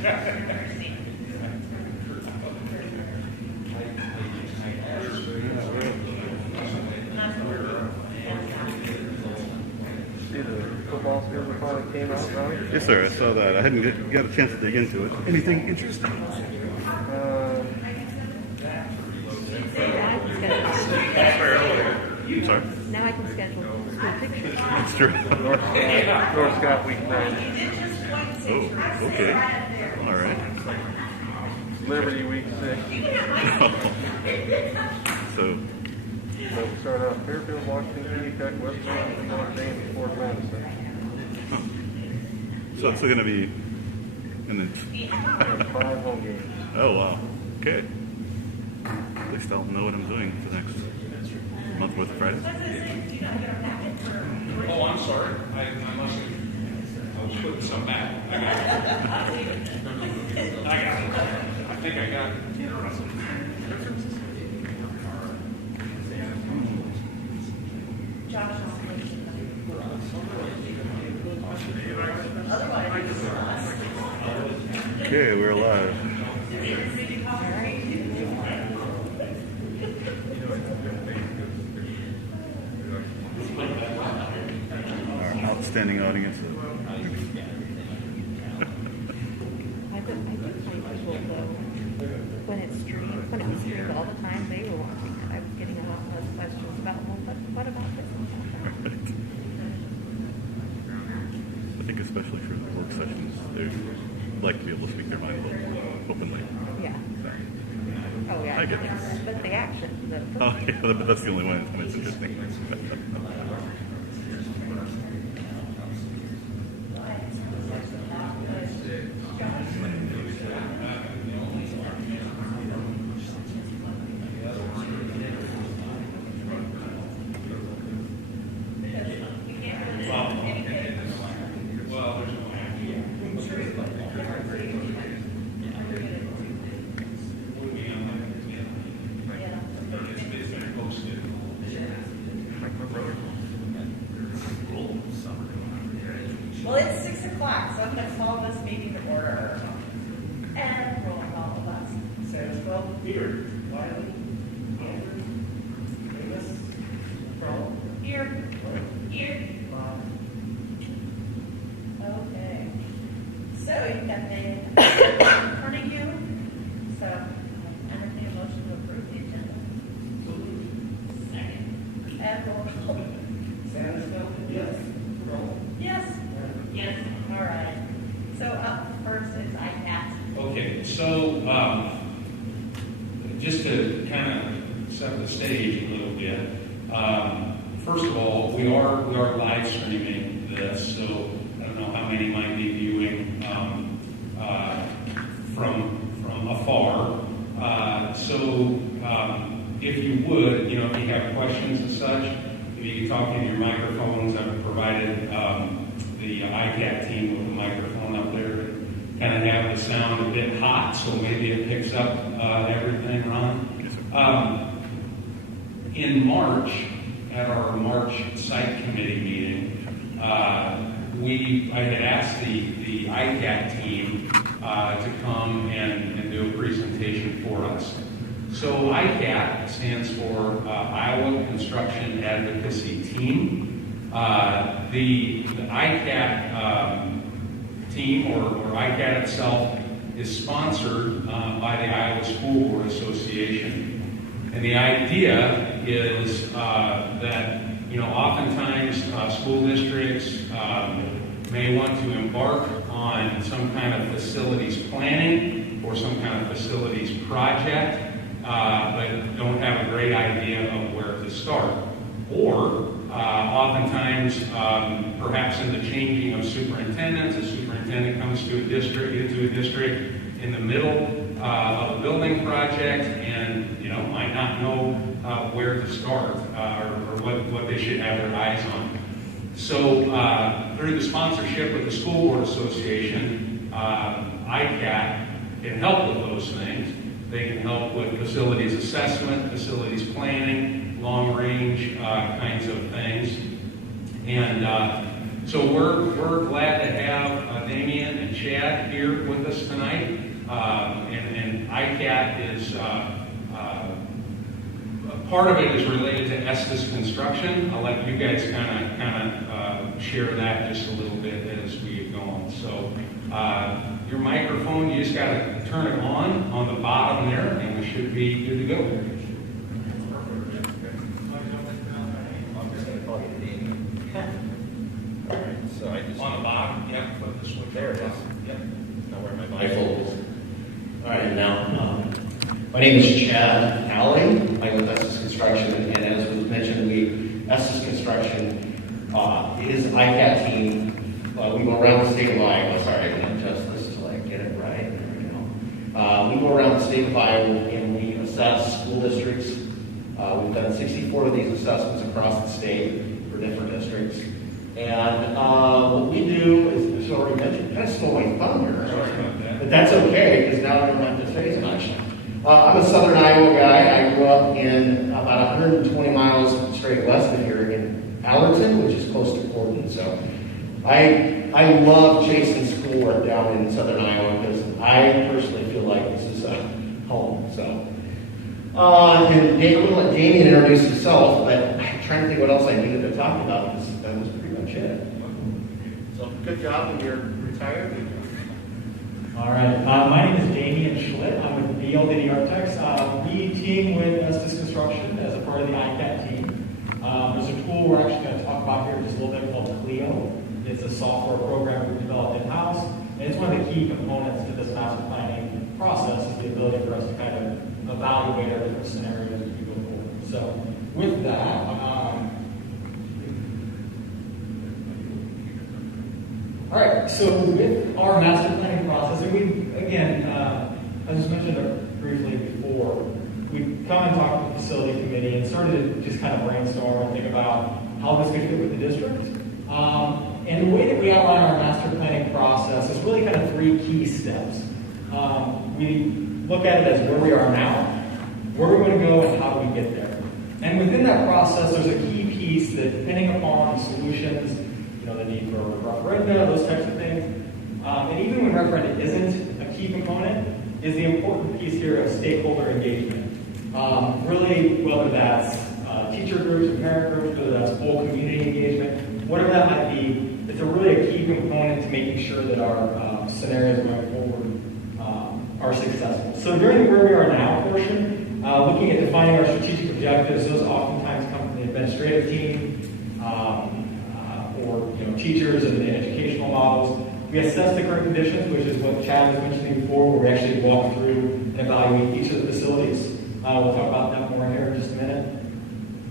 See the football schedule finally came out now? Yes, sir. I saw that. I hadn't got a chance to dig into it. Anything interesting? I'm sorry? Now I can schedule school pictures. That's true. North Scott week 9. Oh, okay. All right. Liberty week 6. So, So we start out Fairfield, Washington, ICAT, West Point, Notre Dame, and Fort Madison. so it's going to be in the... And 5 home games. Oh, wow. Okay. At least I'll know what I'm doing for the next month worth of Fridays. Oh, I'm sorry. I must have. I was putting some back. I got it. I think I got it. Okay, we're live. Our outstanding audience. I do find people though, when it was streamed all the time, they were watching it. I was getting a lot less questions about, well, what about this? I think especially for the work sessions, they like to be able to speak their mind a little more openly. Yeah. Oh yeah. I get it. But the action. Oh yeah, but that's the only one time it's interesting. Well, it's 6 o'clock, so I'm going to call this meeting to order. And roll call of us. Sarah here. Wiley. Andrew. Davis. Pearl. Here. Here. Okay. So you've got the in front of you. So entertain a motion to approve the agenda. Second. And roll call. Sandusville. Yes. Roll. Yes. Yes. All right. So up first is ICAT. Okay, so just to kind of set the stage a little bit. First of all, we are live streaming this, so I don't know how many might be viewing from afar. So if you would, if you have questions and such, if you can talk into your microphones. I've provided the ICAT team with a microphone up there to kind of have the sound a bit hot, so maybe it picks up everything, Ron. In March, at our March site committee meeting, I had asked the ICAT team to come and do a presentation for us. So ICAT stands for Iowa Construction Advocacy Team. The ICAT team, or ICAT itself, is sponsored by the Iowa School Board Association. And the idea is that, oftentimes school districts may want to embark on some kind of facilities planning or some kind of facilities project, but don't have a great idea of where to start. Or oftentimes, perhaps in the changing of superintendents, a superintendent comes to into a district in the middle of a building project and might not know where to start or what they should have their eyes on. So through the sponsorship of the School Board Association, ICAT can help with those things. They can help with facilities assessment, facilities planning, long-range kinds of things. And So we're glad to have Damien and Chad here with us tonight. And ICAT is, part of it is related to Estes Construction. I'll let you guys kind of share that just a little bit as we get going. So your microphone, you just got to turn it on the bottom there, and we should be good to go. So I just On the bottom, yep, flip this one. There it is. Yep. know where my Bible is. All right, now, my name is Chad Alley. I'm with Estes Construction, and as was mentioned, Estes Construction is an ICAT team. We go around the state of Iowa. Sorry, I can adjust this till I get it right. There we go. We go around the state of Iowa and we assess school districts. We've done 64 of these assessments across the state for different districts. And what we do is, as already mentioned, kind of stole my thunder. Sorry about that. But that's okay, because now I don't have to say as much. I'm a southern Iowa guy. I grew up in about 120 miles straight west of here in Allerton, which is close to Portland. So I love chasing schoolwork down in southern Iowa because I personally feel like this is home. So, and Dave, I'm going to let Damien introduce himself, but I'm trying to think what else I needed to talk about. That was pretty much it. So, good job when you're retired. All right. My name is Damien Schlitt. I'm with BLDD Architects. We team with Estes Construction as a part of the ICAT team. There's a tool we're actually going to talk about here just a little bit called Clio. It's a software program we developed in-house, and it's one of the key components to this master planning process is the ability for us to kind of evaluate our different scenarios as we go forward. So with that, all right, so with our master planning process, and we, again, I just mentioned it briefly before, we come and talk to the facility committee and started to just kind of brainstorm and think about how this could fit with the district. And the way that we outline our master planning process is really kind of three key steps. We look at it as where we are now, where we want to go, and how do we get there. And within that process, there's a key piece that, depending upon the solutions, the need for referenda, those types of things. And even when referenda isn't a key component, is the important piece here of stakeholder engagement. Really, whether that's teacher groups or parent groups, whether that's full community engagement, whatever that might be, it's really a key component to making sure that our scenarios going forward are successful. So during the where we are now portion, looking at defining our strategic objectives, those oftentimes come from the administrative team, or teachers and educational models. We assess the current conditions, which is what Chad was mentioning before, where we actually walk through and evaluate each of the facilities. We'll talk about that more here in just a minute.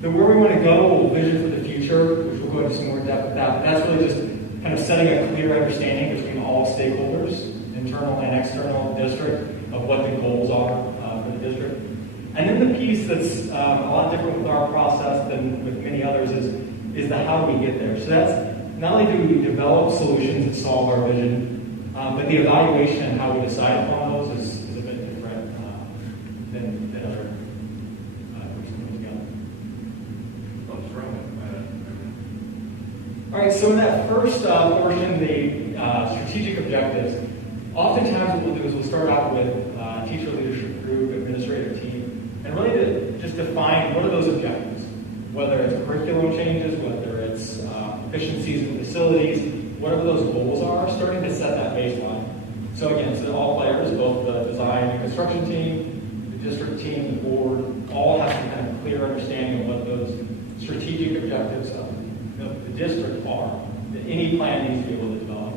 The where we want to go, vision for the future, which we'll go into some more depth with that, but that's really just kind of setting a clear understanding between all stakeholders, internal and external district, of what the goals are for the district. And then the piece that's a lot different with our process than with many others is the how do we get there. So that's not only do we develop solutions that solve our vision, but the evaluation and how we decide upon those is a bit different than other groups put together. All right, so in that first portion, the strategic objectives, oftentimes what we'll do is we'll start out with teacher leadership group, administrative team, and really to just define what are those objectives, whether it's curriculum changes, whether it's efficiencies in facilities, whatever those goals are, starting to set that baseline. So again, so all players, both the design and construction team, the district team, the board, all have some kind of clear understanding of what those strategic objectives of the district are that any plan needs to be able to develop.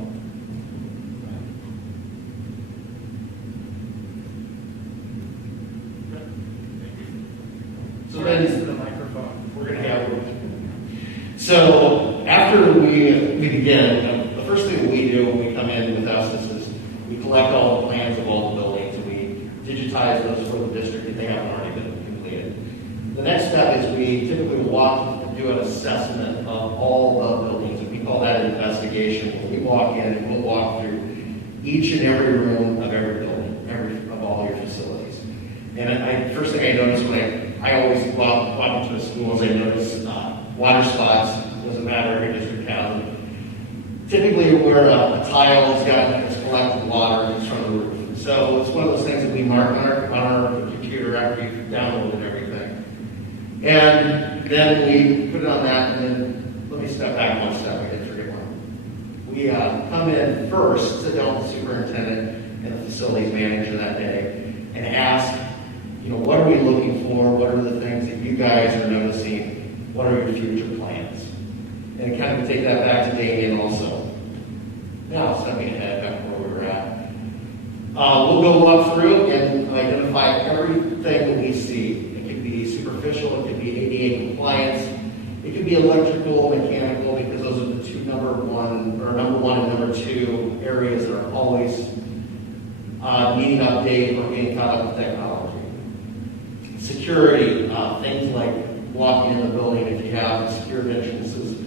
So then, we're going to have. So after we begin, the first thing we do when we come in with Estes is we collect all the plans of all the buildings and we digitize those for the district if they haven't already been completed. The next step is we typically walk and do an assessment of all the buildings, and we call that an investigation. When we walk in, and we'll walk through each and every room of every building, of all your facilities. And first thing I notice when I always walk into a school is I notice water spots. Doesn't matter, every district has them. typically where a tile has got collected water from the roof. So it's one of those things that we mark on our computer after we've downloaded everything. And then we put it on that, and then let me step back one step. I didn't forget one. We come in first, sit down with the superintendent and the facilities manager that day, and ask, what are we looking for? What are the things that you guys are noticing? What are your future plans? And kind of take that back to Damien also. Now, stepping ahead back where we were at. We'll go up through and identify everything that we see. It could be superficial, it could be ADA compliance, it could be electrical, mechanical, because those are the number one and number two areas that are always needing update or being caught up with technology. Security, things like walking in the building if you have secured entrances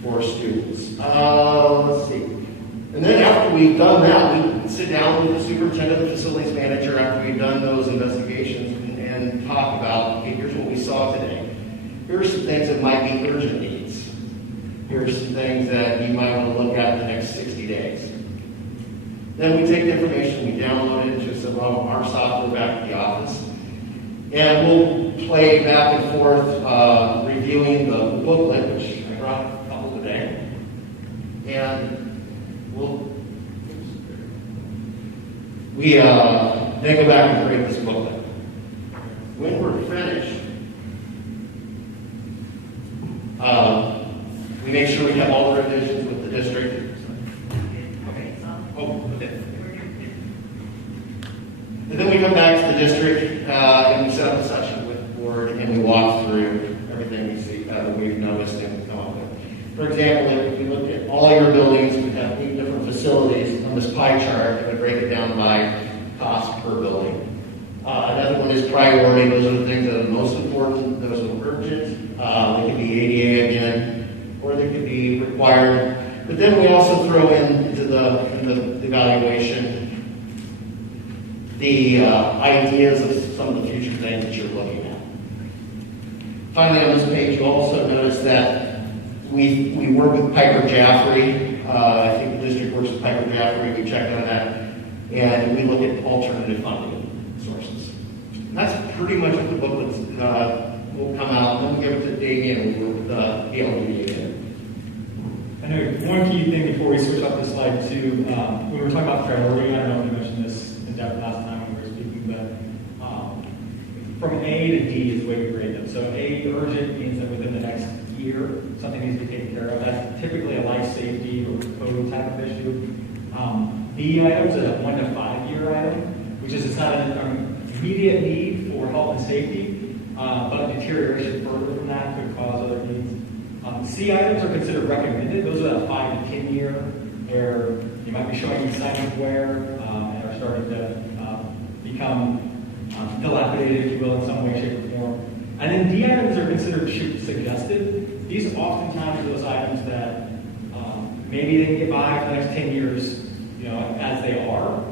for students. Let's see. And then after we've done that, we sit down with the superintendent, the facilities manager, after we've done those investigations and talk about, okay, here's what we saw today. Here are some things that might be urgent needs. Here are some things that you might want to look at in the next 60 days. Then we take the information, we download it into some of our software back at the office, and we'll play back and forth reviewing the booklet, which I brought a couple today. And we then go back and grade this booklet. When we're finished, we make sure we have all the revisions with the district. And then we come back to the district and we set up a session with the board and we walk through everything we see that we've noticed and come up with. For example, if we look at all your buildings, we have 8 different facilities on this pie chart that we break it down by cost per building. Another one is priority. Those are the things that are most important. Those are urgent. They could be ADA again, or they could be required. But then we also throw into the evaluation the ideas of some of the future things that you're looking at. Finally, on this page, you also notice that we work with Piper Jaffray. I think the district works with Piper Jaffray. We checked on that. And we look at alternative funding sources. And that's pretty much what the booklets will come out. And then we give it to Damien and we work with the LDD again. I know one key thing before we switch off the slide too, when we were talking about priority, I don't know if you mentioned this in depth last time when we were speaking, but from A to D is the way we grade them. So A, urgent, means that within the next year, something needs to be taken care of. That's typically a life safety or code type of issue. B items are a 1 to 5 year item, which is it's not an immediate need for health and safety, but deterioration further from that could cause other needs. C items are considered recommended. Those are that 5 to 10 year where you might be showing signs of wear and are starting to become dilapidated, if you will, in some way, shape, or form. And then D items are considered suggested. These are oftentimes those items that maybe they can get by for the next 10 years, as they are.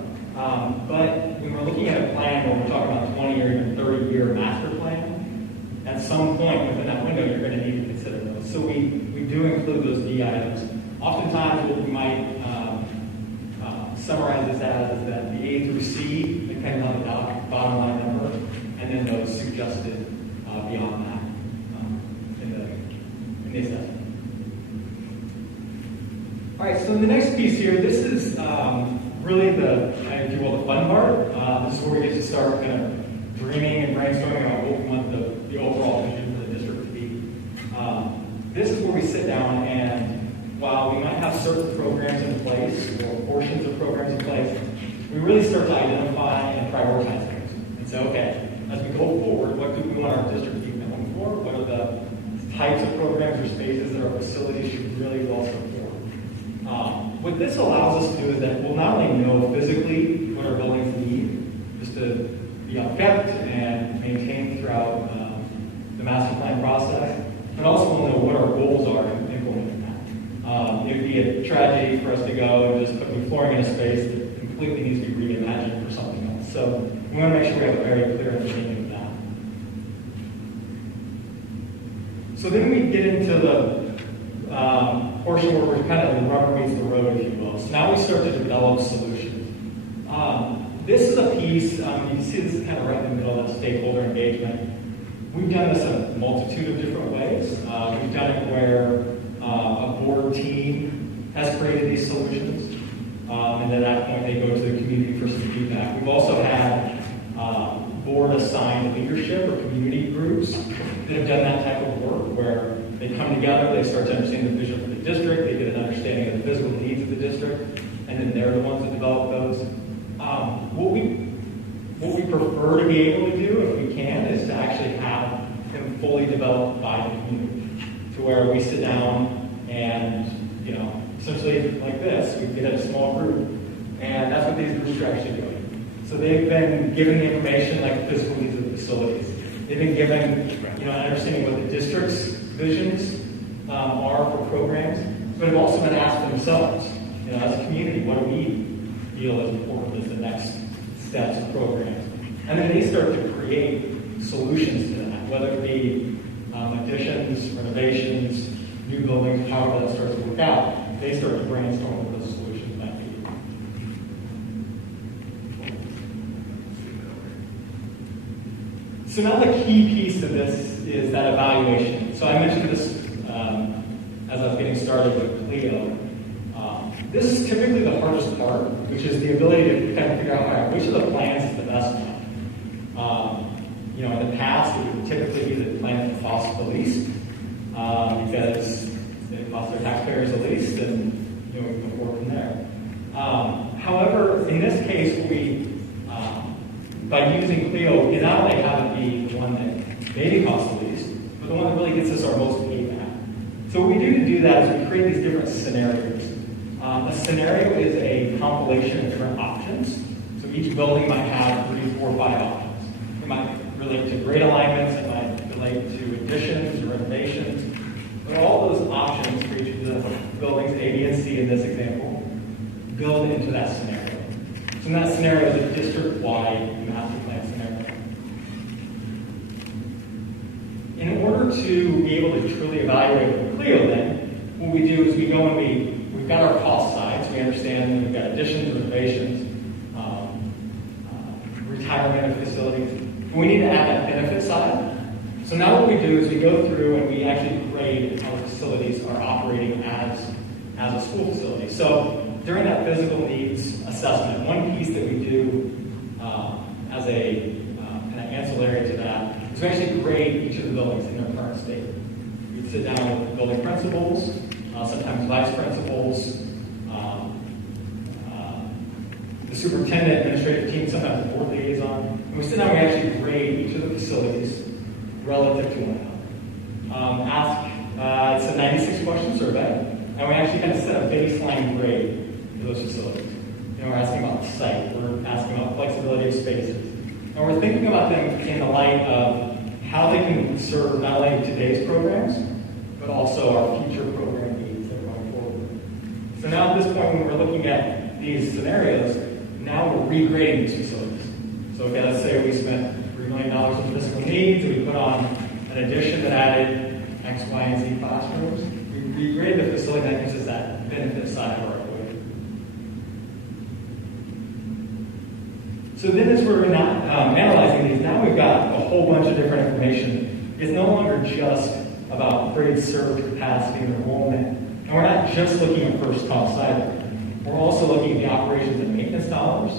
But when we're looking at a plan where we're talking about 20 or even 30 year master plan, at some point within that window, you're going to need to consider those. So we do include those D items. Oftentimes, what we might summarize this as is that the A through C, depending on the bottom line number, and then those suggested beyond that in the assessment. All right, so the next piece here, this is really if you will, the fun part. This is where we get to start kind of dreaming and brainstorming about what we want the overall vision for the district to be. This is where we sit down and while we might have certain programs in place or portions of programs in place, we really start to identify and prioritize things. And say, okay, as we go forward, what do we want our district to be known for? What are the types of programs or spaces that our facilities should really well support? What this allows us to do is that we'll not only know physically what our buildings need, just to be kept and maintained throughout the master plan process, but also we'll know what our goals are in implementing that. It would be a tragedy for us to go and just put new flooring in a space that completely needs to be reimagined for something else. So we want to make sure we have a very clear understanding of that. So then we get into the portion where we're kind of the rubber meets the road, if you will. So now we start to develop solutions. This is a piece, you can see this is kind of right in the middle of that stakeholder engagement. We've done this in a multitude of different ways. We've done it where a board team has created these solutions, and at that point they go to the community for some feedback. We've also had board-assigned leadership or community groups that have done that type of work where they come together, they start to understand the vision for the district, they get an understanding of the physical needs of the district, and then they're the ones that develop those. What we prefer to be able to do, if we can, is to actually have them fully developed by the community, to where we sit down and, essentially like this, we get a small group, and that's what these groups are actually doing. So they've been given the information like the physical needs of the facilities. They've been given, an understanding what the district's visions are for programs, but have also been asked themselves, as a community, what do we feel is important as the next steps of programs? And then they start to create solutions to that, whether it be additions, renovations, new buildings, however that starts to work out. They start to brainstorm what those solutions might be. So now the key piece of this is that evaluation. So I mentioned this as I was getting started with Cleo. This is typically the hardest part, which is the ability to kind of figure out, all right, which of the plans is the best one. In the past, it would typically be the plan that costs the least, because it costs their taxpayers the least, and we can forward from there. However, in this case, by using Clio, we not only have it be the one that maybe costs the least, but the one that really gets us our most payback. So what we do to do that is we create these different scenarios. A scenario is a compilation of different options. So each building might have 3, 4, 5 options. It might relate to grade alignments, it might relate to additions or renovations. But all those options for each of the buildings, A, B, and C in this example, build into that scenario. So that scenario is a district-wide master plan scenario. In order to be able to truly evaluate with Clio then, what we do is we go and we've got our cost side, so we understand that we've got additions, renovations, retirement of facilities. And we need to add that benefit side. So now what we do is we go through and we actually grade how the facilities are operating as a school facility. So during that physical needs assessment, one piece that we do as a kind of ancillary to that is we actually grade each of the buildings in their current state. We sit down with the building principals, sometimes vice principals, the superintendent, administrative team, sometimes the board liaison. And we sit down and we actually grade each of the facilities relative to one another. It's a 96-question survey, and we actually kind of set a baseline grade for those facilities. We're asking about the site, we're asking about flexibility of spaces, and we're thinking about them in the light of how they can serve not only today's programs, but also our future program needs that are going forward. So now at this point, when we're looking at these scenarios, now we're regrading these facilities. So okay, let's say we spent $3 million in physical needs, and we put on an addition that added X, Y, and Z classrooms. We regrade the facility that uses that benefit side of our equation. So then as we're analyzing these, now we've got a whole bunch of different information. It's no longer just about grade served capacity and enrollment. And we're not just looking at first cost either. We're also looking at the operations and maintenance dollars.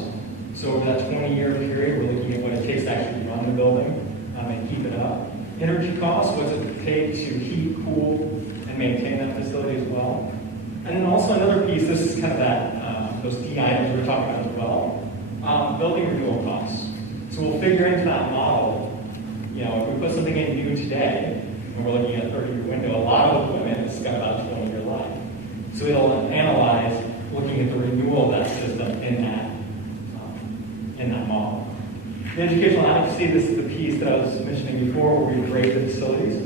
So over that 20-year period, we're looking at what it takes to actually run the building and keep it up. Energy costs, what's it take to heat, cool, and maintain that facility as well. And then also another piece, this is kind of that, those D items we were talking about as well, building renewal costs. So we'll figure into that model, if we put something in new today, and we're looking at a 30-year window, a lot of equipment has got about a 20-year life. So it'll analyze looking at the renewal of that system in that model. The educational advocacy, this is the piece that I was mentioning before where we grade the facilities.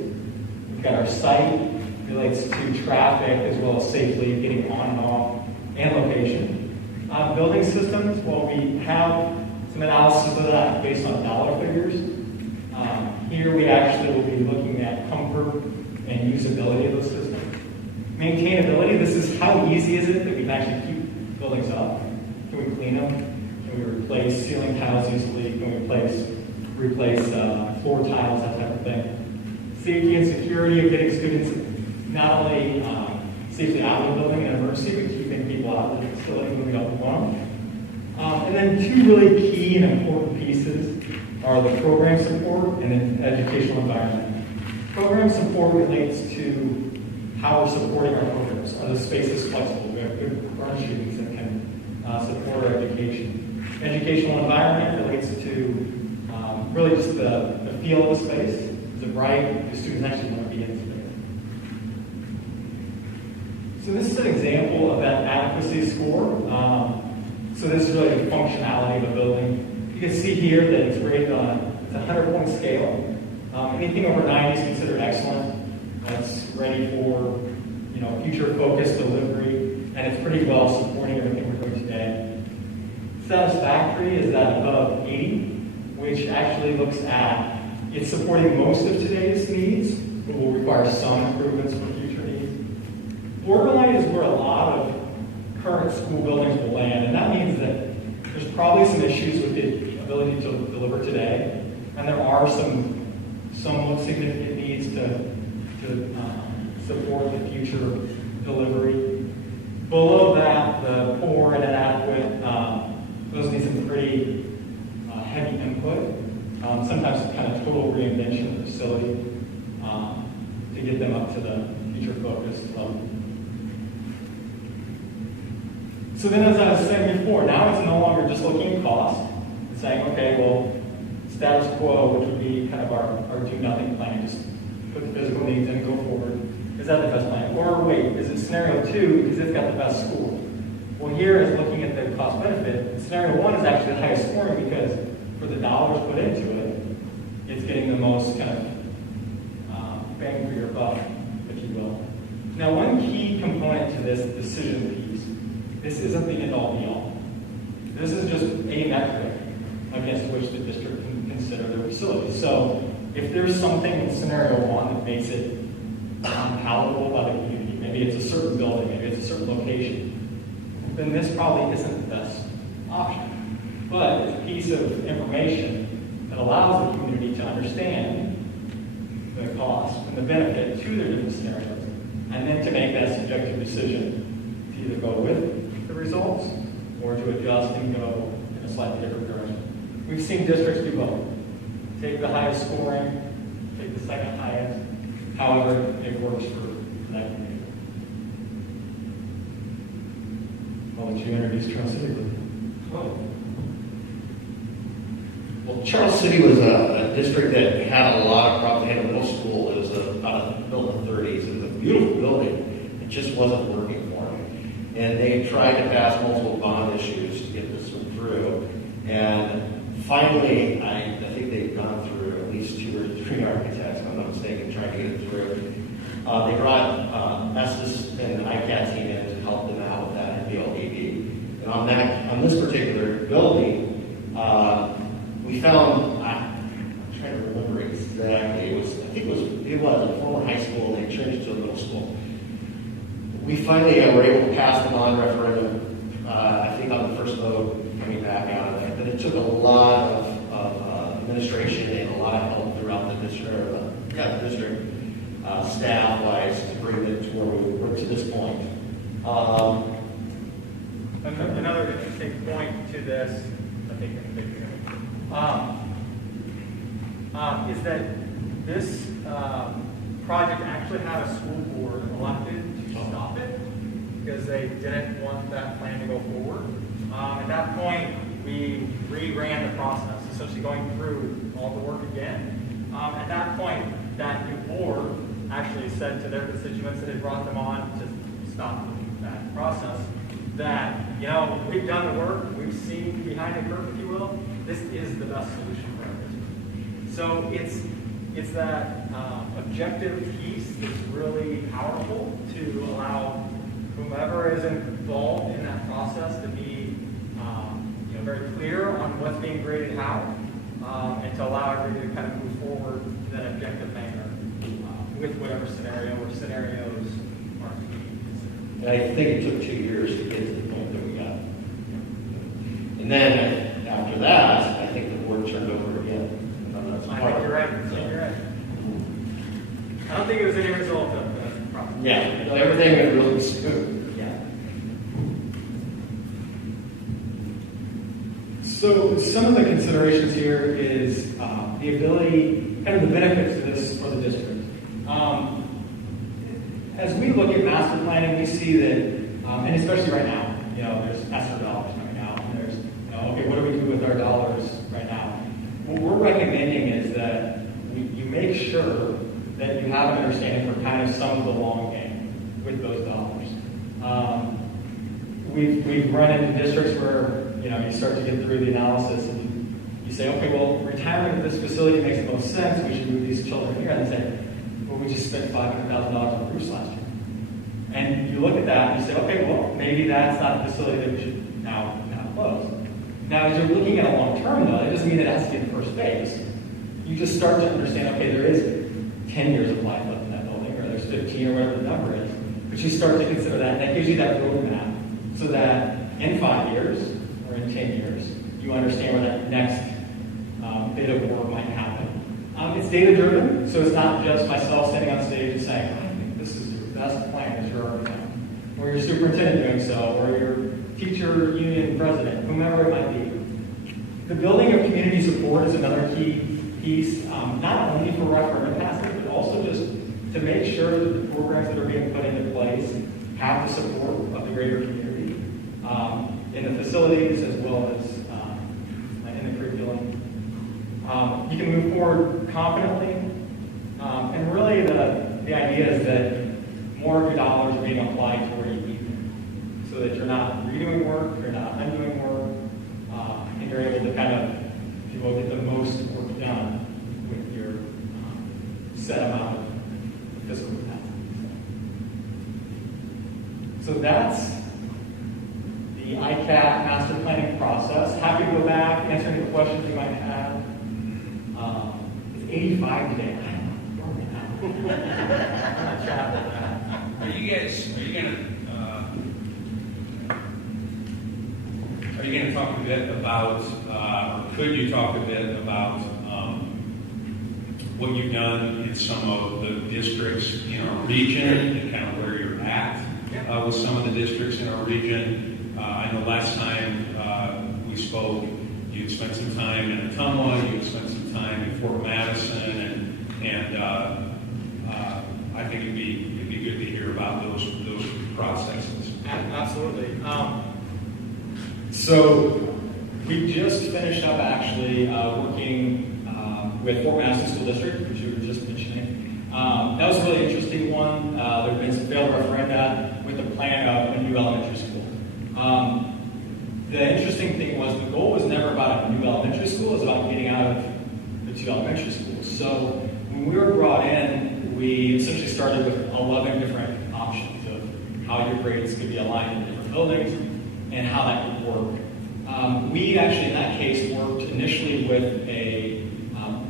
We've got our site, relates to traffic as well as safely getting on and off and location. Building systems, well, we have some analysis of that based on dollar figures. Here we actually will be looking at comfort and usability of the system. Maintainability, this is how easy is it that we can actually keep buildings up? Can we clean them? Can we replace ceiling tiles easily? Can we replace floor tiles, that type of thing? Safety and security of getting students not only safely out of the building in an emergency, but keeping people out of the facility when we don't want them. And then two really key and important pieces are the program support and then educational environment. Program support relates to how we're supporting our programs. Are the spaces flexible? We have good furnishings that can support our education. Educational environment relates to really just the feel of the space. Is it bright? Do students actually want to be in space? So this is an example of that adequacy score. So this is really the functionality of a building. You can see here that it's rated on it's a 100-point scale. Anything over 90 is considered excellent. That's ready for future-focused delivery, and it's pretty well supporting everything we're doing today. Satisfactory is that above 80, which actually looks at it's supporting most of today's needs, but will require some improvements for future needs. Borderline is where a lot of current school buildings will land, and that means that there's probably some issues with the ability to deliver today, and there are some significant needs to support the future delivery. Below that, the poor and inadequate, those need some pretty heavy input, sometimes kind of total reinvention of the facility to get them up to the future-focused level. So then, as I was saying before, now it's no longer just looking at cost and saying, okay, well, status quo, which would be kind of our do-nothing plan, just put the physical needs in and go forward. Is that the best plan? Or wait, is it scenario 2 because it's got the best score? Well, here is looking at the cost benefit. Scenario 1 is actually the highest scoring because for the dollars put into it, it's getting the most kind of bang for your buck, if you will. Now, one key component to this decision piece, this isn't the end-all be-all. This is just a metric against which the district can consider their facility. So if there's something in scenario 1 that makes it unpalatable by the community, maybe it's a certain building, maybe it's a certain location, then this probably isn't the best option. But it's a piece of information that allows the community to understand the cost and the benefit to their different scenarios, and then to make that subjective decision to either go with the results or to adjust and go in a slightly different direction. We've seen districts do both. Take the highest scoring, take the second highest, however it works for that community. I'll let you introduce Charles City. Well, Charles City was a district that had a lot of problems. They had a middle school. It was built in the 30s. It was a beautiful building. It just wasn't working for them. And they tried to pass multiple bond issues to get this one through. And finally, I think they've gone through at least 2 or 3 architects, if I'm not mistaken, trying to get it through. They brought Estes and the ICAT team in to help them out with that and BLDB. And on this particular building, we found, I'm trying to remember exactly, it was a former high school and they changed it to a middle school. We finally were able to pass the bond referendum, I think on the first vote coming back out of it. But it took a lot of administration and a lot of help throughout the district, staff-wise, to bring it to where we were to this point. Another interesting point to this, I think, is that this project actually had a school board elected to stop it because they didn't want that plan to go forward. At that point, we reran the process, essentially going through all the work again. At that point, that new board actually said to their constituents that had brought them on to stop that process that, we've done the work, we've seen behind the curve, if you will, this is the best solution for our district. So it's that objective piece that's really powerful to allow whomever is involved in that process to be very clear on what's being graded how, and to allow everybody to kind of move forward in that objective manner with whatever scenario or scenarios are key. And I think it took 2 years to get to the point that we got. And then after that, I think the board turned over again. I think you're right. I think you're right. I don't think it was any result of the problem. Yeah, everything went really smooth. Yeah. So some of the considerations here is the ability, kind of the benefits of this for the district. As we look at master planning, we see that, and especially right now, there's master dollars coming out, and there's, okay, what do we do with our dollars right now? What we're recommending is that you make sure that you have an understanding for kind of some of the long game with those dollars. We've run into districts where, you start to get through the analysis and you say, okay, well, retirement of this facility makes the most sense. We should move these children here. And they say, well, we just spent $500,000 on roofs last year. And you look at that and you say, okay, well, maybe that's not a facility that we should now close. Now, as you're looking at a long term, though, it doesn't mean it has to be in the first phase. You just start to understand, okay, there is 10 years of life left in that building, or there's 15 or whatever the number is. But you start to consider that, and that gives you that roadmap so that in 5 years or in 10 years, you understand where that next bit of work might happen. It's data-driven, so it's not just myself standing on stage and saying, I think this is your best plan as your architect, or your superintendent doing so, or your teacher union president, whomever it might be. The building of community support is another key piece, not only for referendum passage, but also just to make sure that the programs that are being put into place have the support of the greater community in the facilities as well as in the curriculum. You can move forward confidently, and really the idea is that more of your dollars are being applied to where you need them, so that you're not redoing work, you're not undoing work, and you're able to kind of, if you will, get the most work done with your set amount of fiscal capacity. So that's the ICAT master planning process. Happy to go back, answer any questions you might have. It's 85 today. Are you gonna talk a bit about, or could you talk a bit about what you've done in some of the districts in our region and kind of where you're at with some of the districts in our region? I know last time we spoke, you'd spent some time in Ottumwa, you'd spent some time in Fort Madison, and I think it'd be good to hear about those processes. Absolutely. So we just finished up actually working with Fort Madison School District, which you were just mentioning. That was a really interesting one. There have been some failed referenda with the plan of a new elementary school. The interesting thing was the goal was never about a new elementary school, it was about getting out of the 2 elementary schools. So when we were brought in, we essentially started with 11 different options of how your grades could be aligned in different buildings and how that would work. We actually, in that case, worked initially with a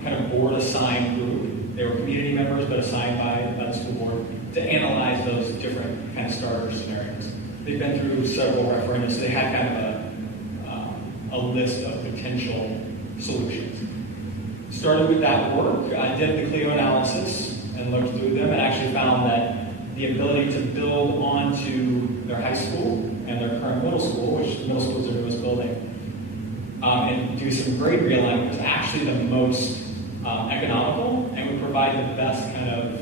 kind of board-assigned group. They were community members, but assigned by the school board to analyze those different kind of starter scenarios. They've been through several referenda, so they had kind of a list of potential solutions. Started with that work, I did the Clio analysis and looked through them and actually found that the ability to build onto their high school and their current middle school, which the middle school is their newest building, and do some grade realignment was actually the most economical and would provide the best kind of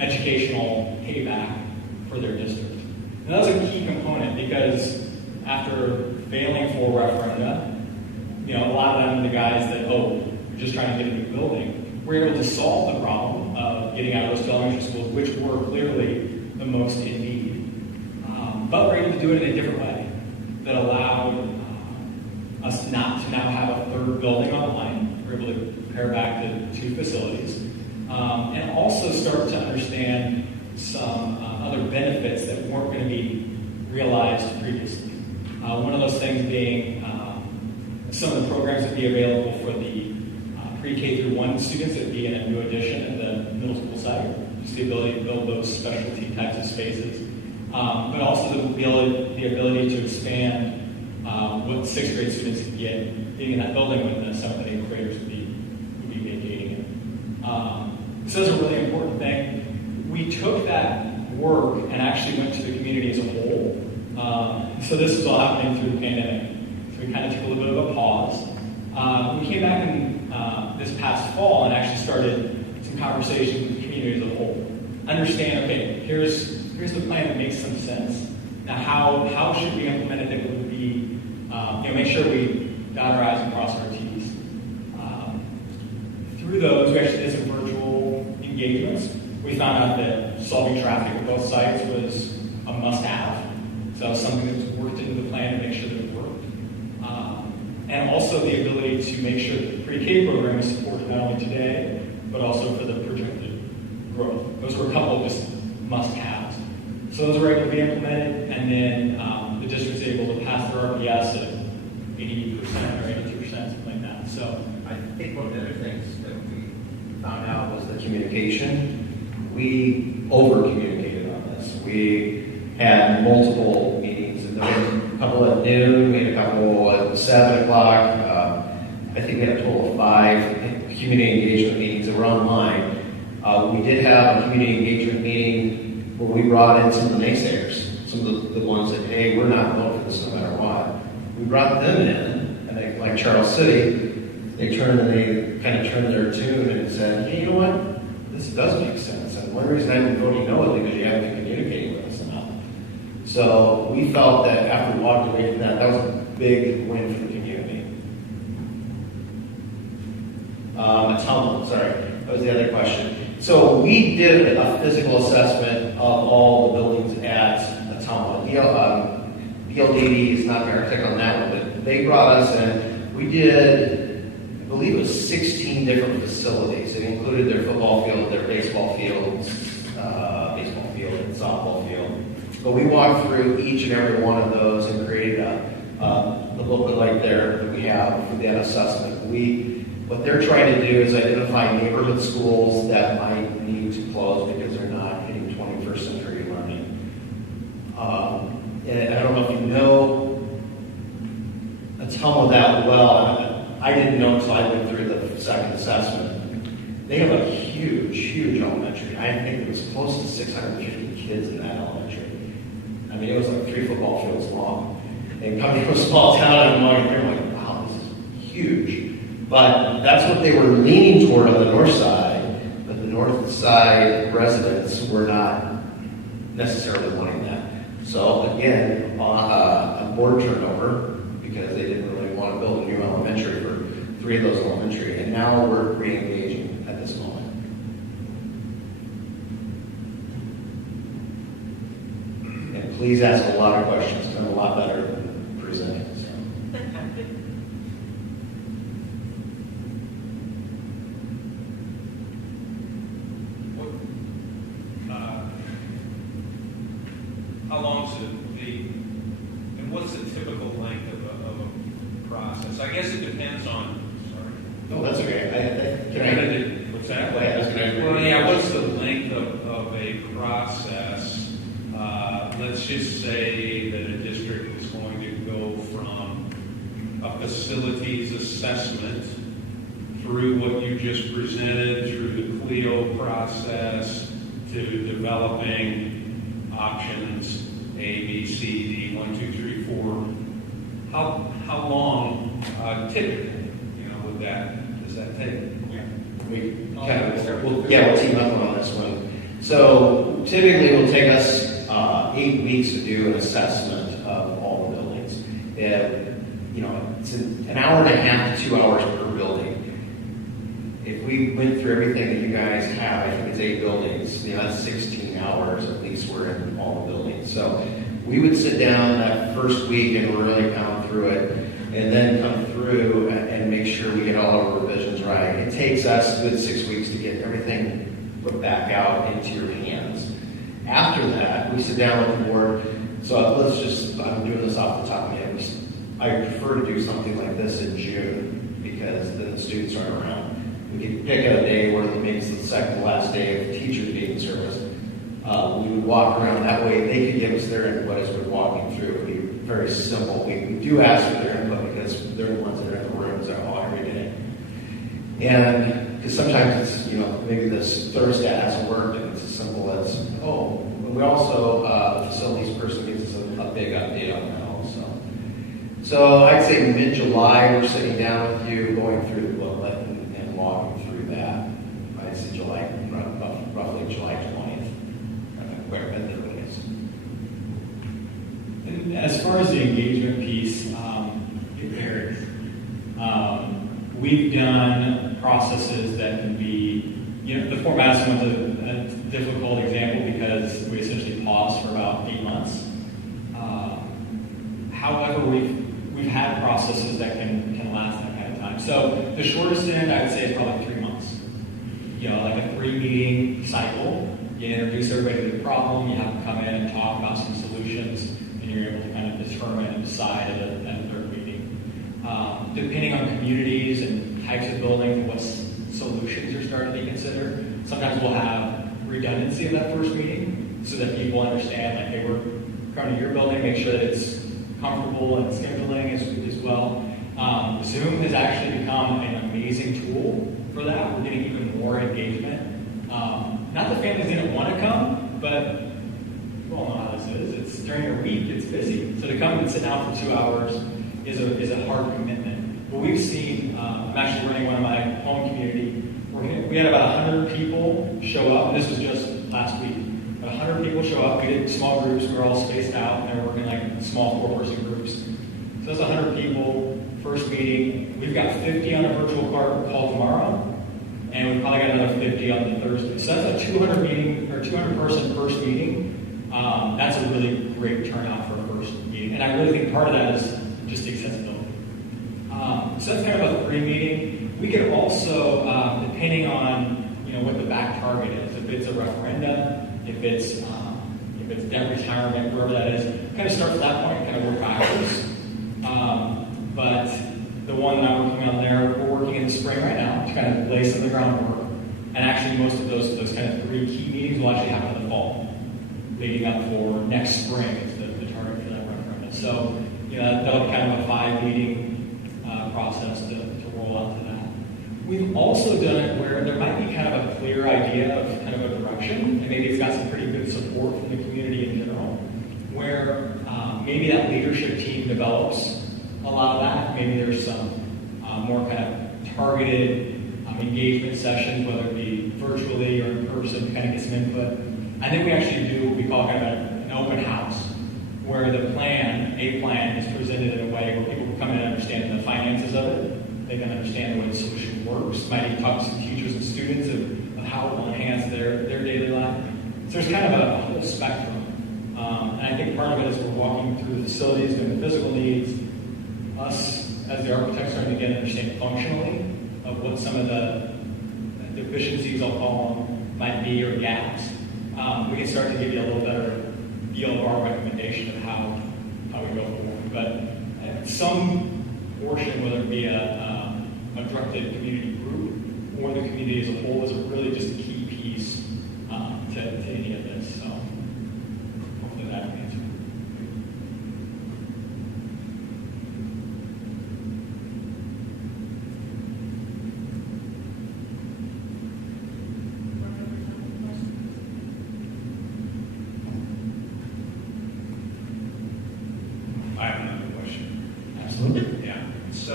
educational payback for their district. And that was a key component because after failing 4 referenda, a lot of them, the guys that, we're just trying to get a new building, were able to solve the problem of getting out of those 2 elementary schools, which were clearly the most in need. But we're able to do it in a different way that allowed us not to now have a 3rd building on the line. We're able to compare back the 2 facilities and also start to understand some other benefits that weren't going to be realized previously. One of those things being some of the programs that would be available for the pre-K through 1 students that would be in a new addition at the middle school site. Just the ability to build those specialty types of spaces. but also the ability to expand what 6th grade students could get being in that building when the 7th and 8th graders would be vacating it. So that's a really important thing. We took that work and actually went to the community as a whole. So this was all happening through the pandemic. So we kind of took a little bit of a pause. We came back in this past fall and actually started some conversation with the community as a whole. Understand, okay, here's the plan that makes some sense. Now, how should we implement it that it would be, make sure we dot our I's and cross our T's. Through those, we actually did some virtual engagements. We found out that solving traffic at both sites was a must-have. So that was something that was worked into the plan to make sure that it worked. And also the ability to make sure that the pre-K program is supported not only today, but also for the projected growth. Those were a couple of just must-haves. So those were able to be implemented, and then the district's able to pass their RPS at 80% or 82%, something like that. So I think one of the other things that we found out was the communication. We over-communicated on this. We had multiple meetings, and there was a couple at noon, we had a couple at 7 o'clock. I think we had a total of 5 community engagement meetings that were online. We did have a community engagement meeting where we brought in some of the naysayers, some of the ones that, hey, we're not voting for this no matter what. We brought them in, and they, like Charles City, they kind of turned their tune and said, hey, you know what? This does make sense. And one reason I've been voting no is because you haven't been communicating with us enough. So we felt that after we walked away from that was a big win for the community. Sorry, that was the other question. So we did a physical assessment of all the buildings at Atama. BLDD is not the architect on that one, but they brought us in. We did, I believe it was 16 different facilities. It included their football field, their baseball fields, and softball field. But we walked through each and every one of those and created the booklet right there that we have for that assessment. What they're trying to do is identify neighborhood schools that might need to close because they're not hitting 21st century learning. And I don't know if you know Atama that well. I didn't know until I went through the second assessment. They have a huge elementary. I think it was close to 650 kids in that elementary. I mean, it was like 3 football fields long. And coming from a small town, I'm like, wow, this is huge. But that's what they were leaning toward on the north side, but the north side residents were not necessarily wanting that. So again, a board turnover, because they didn't really want to build a new elementary for 3 of those elementary, and now we're re-engaging at this moment. And please ask a lot of questions, because I'm a lot better at presenting. So. How long should it be, and what's the typical length of a process? I guess it depends on, No, that's okay. What's that? Go ahead. Well, yeah, what's the length of a process? Let's just say that a district is going to go from a facilities assessment through what you just presented, through the CLEO process, to developing options A, B, C, D, 1, 2, 3, 4. How long typically, does that take? We'll team up on this one. So typically it will take us 8 weeks to do an assessment of all the buildings. It's an hour and a half to 2 hours per building. If we went through everything that you guys have, I think it's 8 buildings, that's 16 hours at least we're in all the buildings. So we would sit down that first week and really pound through it, and then come through and make sure we get all our revisions right. It takes us a good 6 weeks to get everything put back out into your hands. After that, we sit down with the board. So I'm doing this off the top of my head. I prefer to do something like this in June because then the students aren't around. We can pick a day where maybe it's the second to last day of teachers being in service. We would walk around that way. They could give us their input as we're walking through. It would be very simple. We do ask for their input because they're the ones that are in the rooms all every day. And because sometimes it's, maybe this thermostat hasn't worked and it's as simple as, oh, we also, the facilities person gives us a big update on that also. So I'd say mid-July, we're sitting down with you, going through the booklet and walking through that. I'd say July, roughly July 20th, where it really is. And as far as the engagement piece, it varies. We've done processes that can be, the Fort Madison one's a difficult example because we essentially paused for about 8 months. However, we've had processes that can last that kind of time. So the shortest end, I would say, is probably 3 months. Like a 3-meeting cycle. You introduce everybody to the problem, you have them come in and talk about some solutions, and you're able to kind of determine and decide at a third meeting. Depending on communities and types of buildings, what solutions are starting to consider, sometimes we'll have redundancy of that first meeting so that people understand, like, hey, we're coming to your building, make sure that it's comfortable and scheduling as well. Zoom has actually become an amazing tool for that. We're getting even more engagement. Not that families didn't want to come, but you all know how this is. It's during a week, it's busy. So to come and sit down for 2 hours is a hard commitment. But we've seen, I'm actually running one of my home community, we had about 100 people show up, and this was just last week. 100 people show up, we did small groups, we were all spaced out, and they were working like small 4-person groups. So that's 100 people, first meeting. We've got 50 on a virtual call tomorrow, and we've probably got another 50 on the Thursday. So that's a 200-person first meeting. That's a really great turnout for a first meeting. And I really think part of that is just accessibility. So that's kind of a 3-meeting. We could also, depending on what the back target is, if it's a referendum, if it's debt retirement, wherever that is, kind of start from that point, kind of work backwards. But the one that we're working on there, we're working in the spring right now to kind of lay some of the groundwork. And actually most of those kind of 3 key meetings will actually happen in the fall, leading up for next spring is the target for that referendum. So, that'll be kind of a 5-meeting process to roll out to that. We've also done it where there might be kind of a clear idea of kind of a direction, and maybe it's got some pretty good support from the community in general, where maybe that leadership team develops a lot of that. Maybe there's some more kind of targeted engagement sessions, whether it be virtually or in person, to kind of get some input. I think we actually do what we call kind of an open house, where the plan is presented in a way where people can come in and understand the finances of it. They can understand the way the solution works. Might even talk to some teachers and students of how it will enhance their daily life. So there's kind of a whole spectrum. And I think part of it is we're walking through the facilities, doing the physical needs. Us, as the architects, starting to get to understand functionally of what some of the deficiencies, I'll call them, might be, or gaps. We can start to give you a little better feel of our recommendation of how we go forward. But some portion, whether it be a directed community group or the community as a whole, is a really just a key piece to any of this. So hopefully that will answer. I have another question. Absolutely. Yeah. So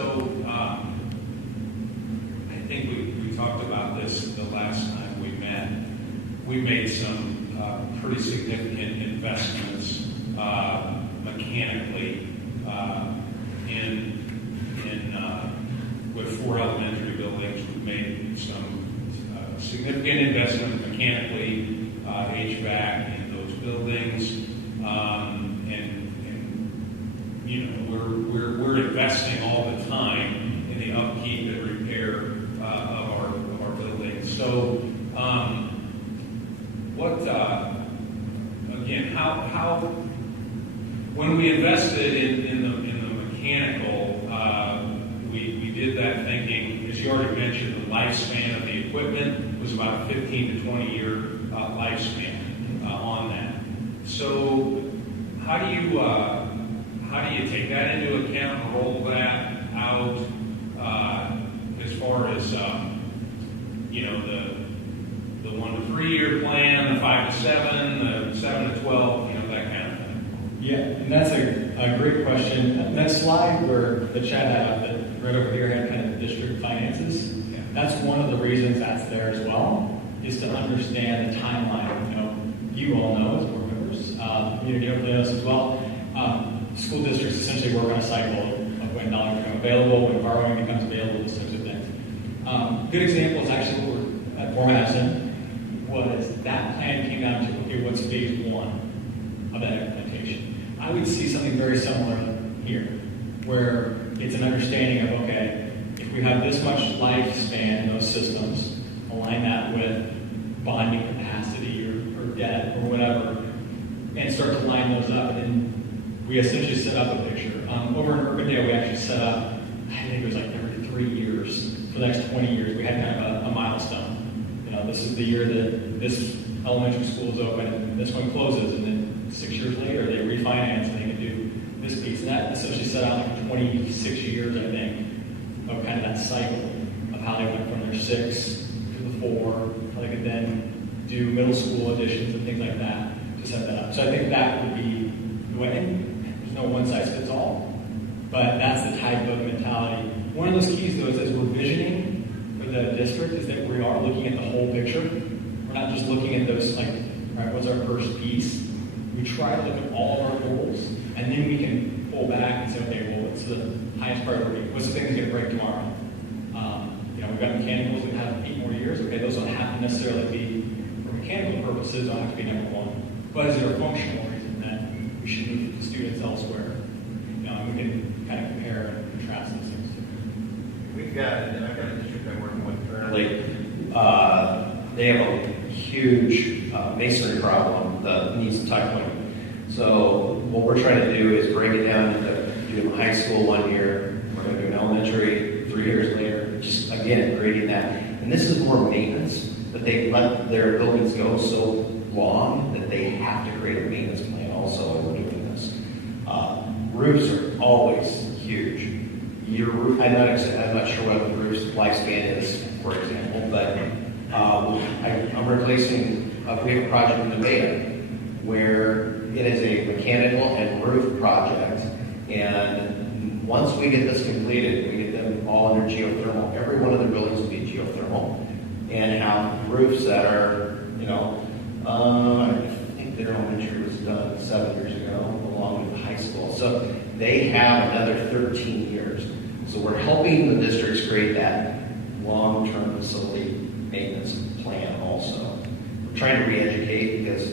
I think we talked about this the last time we met. We made some pretty significant investments mechanically in with 4 elementary buildings. We've made some significant investment mechanically, HVAC in those buildings. We're investing all the time in the upkeep and repair of our buildings. So, how when we invested in the mechanical, we did that thinking, as you already mentioned, the lifespan of the equipment was about a 15 to 20 year lifespan. on that. So how do you take that into account and roll that out as far as the 1 to 3 year plan, the 5 to 7, the 7 to 12, that kind of thing? Yeah, and that's a great question. That slide where the chat had up that right over here had kind of the district finances, that's one of the reasons that's there as well, is to understand the timeline. You all know as board members, community hopefully knows as well. School districts essentially work on a cycle of when dollars become available, when borrowing becomes available, those types of things. Good example is actually what we're at Fort Madison, was that plan came down to, okay, what's phase 1 of that implementation? I would see something very similar here, where it's an understanding of, okay, if we have this much lifespan in those systems, align that with bonding capacity or debt or whatever, and start to line those up. And then we essentially set up a picture. Over in Urbandale, we actually set up, I think it was like every 3 years, for the next 20 years, we had kind of a milestone. This is the year that this elementary school is open, and this one closes, and then 6 years later, they refinance and they can do this piece. And that essentially set out like 26 years, I think, of kind of that cycle of how they went from their 6 to the 4, how they could then do middle school additions and things like that to set that up. So I think that would be the way. And there's no one size fits all, but that's the type of mentality. One of those keys, though, is as we're visioning for the district, is that we are looking at the whole picture. We're not just looking at those, like, all right, what's our first piece? We try to look at all of our goals, and then we can pull back and say, okay, well, what's the highest priority? What's the thing that's going to break tomorrow? We've got mechanicals that have 8 more years. Okay, those don't have to necessarily be, for mechanical purposes, don't have to be number 1. But is there a functional reason that we should move the students elsewhere? And we can kind of compare and contrast those things. I've got a district I'm working with currently. They have a huge masonry problem that needs tackling. So what we're trying to do is break it down into doing high school 1 year, we're going to do an elementary 3 years later, just again grading that. And this is more maintenance, but they let their buildings go so long that they have to create a maintenance plan also when we're doing this. Roofs are always huge. Your roof, I'm not sure what the roof's lifespan is, for example, but I'm replacing, we have a project in Nevada where it is a mechanical and roof project, and once we get this completed, we get them all under geothermal. Every one of the buildings will be geothermal, and have roofs that are, I think their elementary was done 7 years ago, along with high school. So they have another 13 years. So we're helping the districts create that long-term facility maintenance plan also. We're trying to re-educate because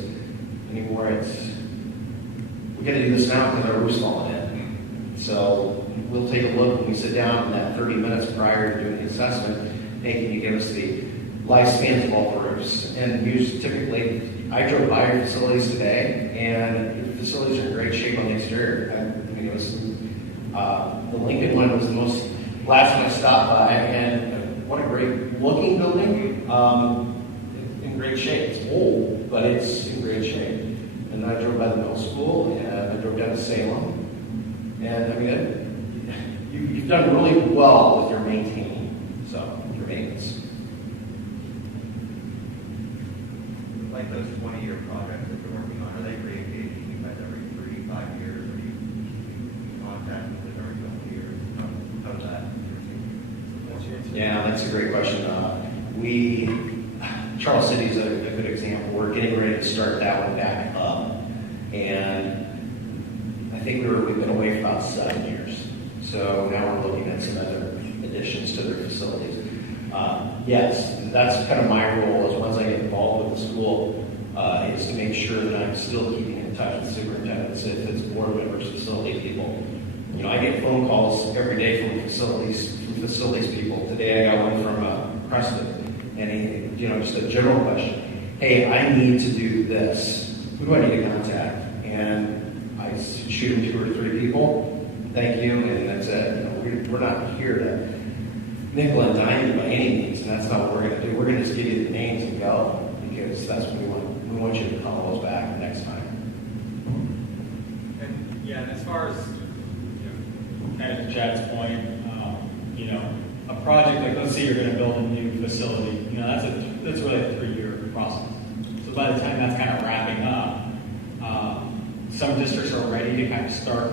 anymore we got to do this now because our roof's falling in. So we'll take a look when we sit down in that 30 minutes prior to doing the assessment. Hey, can you give us the lifespans of all the roofs? And typically, I drove by your facilities today, and your facilities are in great shape on the exterior. It was the Lincoln one was the last one I stopped by, and what a great looking building. In great shape. It's old, but it's in great shape. And I drove by the middle school, and I drove down to Salem. And you've done really well with your maintaining, your maintenance. Like those 20-year projects that you're working on, are they re-engaging you guys every 3 to 5 years? Are you in contact with them every couple of years? How's that? Yeah, that's a great question. Charles City is a good example. We're getting ready to start that one back up. And I think we've been away for about 7 years. So now we're looking at some other additions to their facilities. Yes, that's kind of my role is once I get involved with the school, is to make sure that I'm still keeping in touch with superintendents, if it's board members, facility people. I get phone calls every day from facilities people. Today I got one from Preston, and just a general question. Hey, I need to do this. Who do I need to contact? And I shoot them 2 or 3 people. Thank you, and that's it. We're not here to nickel and dime you by any means, and that's not what we're going to do. We're going to just give you the names and go, because that's what we want. we want you to call those back next time. And yeah, and as far as, kind of to Chad's point, a project like, let's say you're going to build a new facility, that's really a 3-year process. So by the time that's kind of wrapping up, some districts are ready to kind of start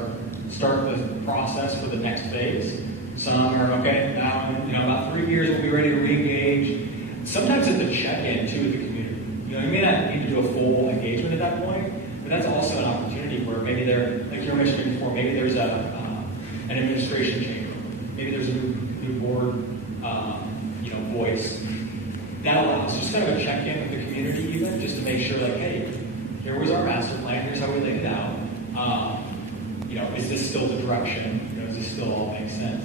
the process for the next phase. Some are, okay, now, about 3 years we'll be ready to re-engage. Sometimes it's a check-in too with the community. You may not need to do a full engagement at that point, but that's also an opportunity where maybe like you were mentioning before, maybe there's an administration chamber, maybe there's a new board, voice. That allows just kind of a check-in with the community, even just to make sure, like, hey, here was our master plan. Here's how we laid it out. Is this still the direction? Does this still all make sense?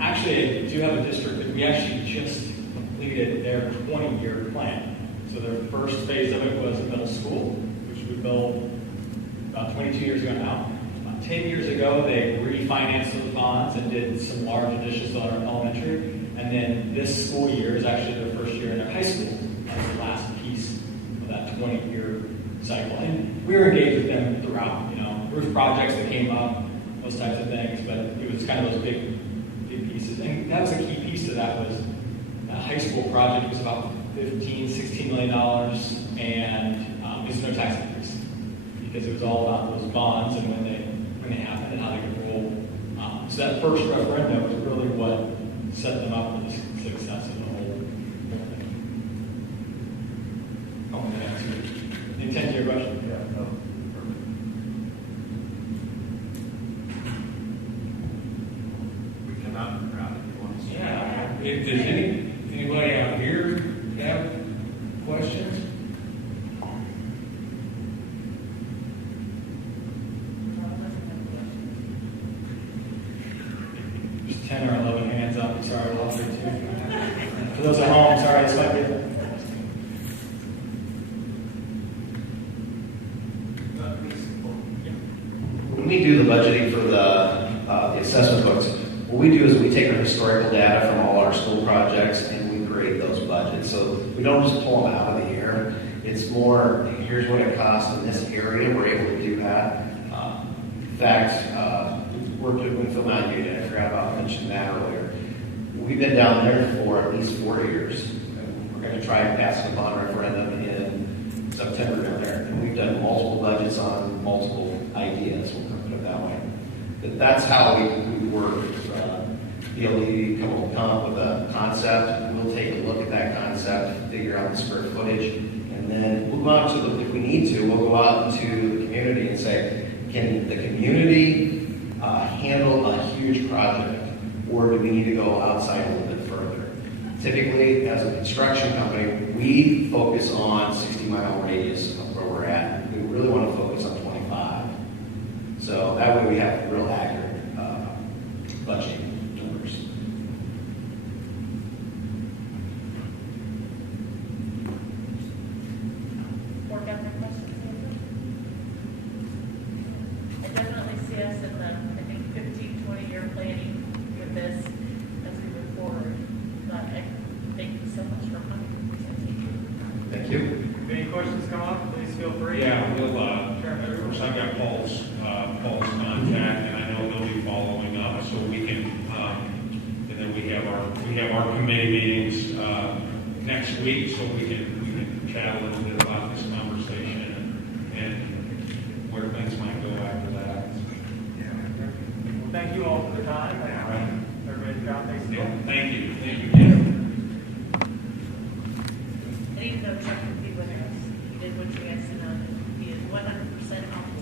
Actually, I do have a district that we actually just completed their 20-year plan. So their first phase of it was a middle school, which we built about 22 years ago now. 10 years ago, they refinanced those bonds and did some large additions on our elementary. And then this school year is actually their first year in their high school. That's the last piece of that 20-year cycle. And we were engaged with them throughout, roof projects that came up, those types of things. But it was kind of those big pieces. And that was a key piece to that was that high school project was about $16 million, and there's no tax increase because it was all about those bonds and when they happened and how they could roll. So that first referendum was really what set them up for the success of the whole thing. Oh, that's the intent of your question. Yeah, no, perfect. We come out in the crowd if you want to see. Yeah. If there's anybody out here have questions? There's 10 or 11 hands up. Sorry, I lost there too. For those at home, sorry, this might be. When we do the budgeting for the assessment books, what we do is we take our historical data from all our school projects and we create those budgets. So we don't just pull them out of the air. It's more, here's what it costs in this area. We're able to do that. In fact, we're doing Phil Mount Union. I forgot about mentioning that earlier. We've been down there for at least 4 years. And we're going to try and pass a bond referendum in September down there. And we've done multiple budgets on multiple ideas. We'll put it that way. But that's how we work. BLE come up with a concept. We'll take a look at that concept, figure out the square footage, and then we'll go out to if we need to, we'll go out into the community and say, can the community handle a huge project, or do we need to go outside a little bit further? Typically, as a construction company, we focus on 60-mile radius of where we're at. We really want to focus on 25. So that way we have real accurate budgeting numbers. Board got their questions answered? I definitely see us in the, I think, 15, 20-year planning with this as we move forward. But I thank you so much for coming. Thank you. If any questions come up, please feel free. Yeah, we'll, of course, I've got Paul's contact, and I know they'll be following up, so we can, and then we have our committee meetings, next week, so we can chat a little bit about this conversation and where things might go after that. Well, thank you all for the time. Everybody's got things to do. Yeah, thank you, And even though Chuck would be with us, he did what you guys said, he is 100% on board.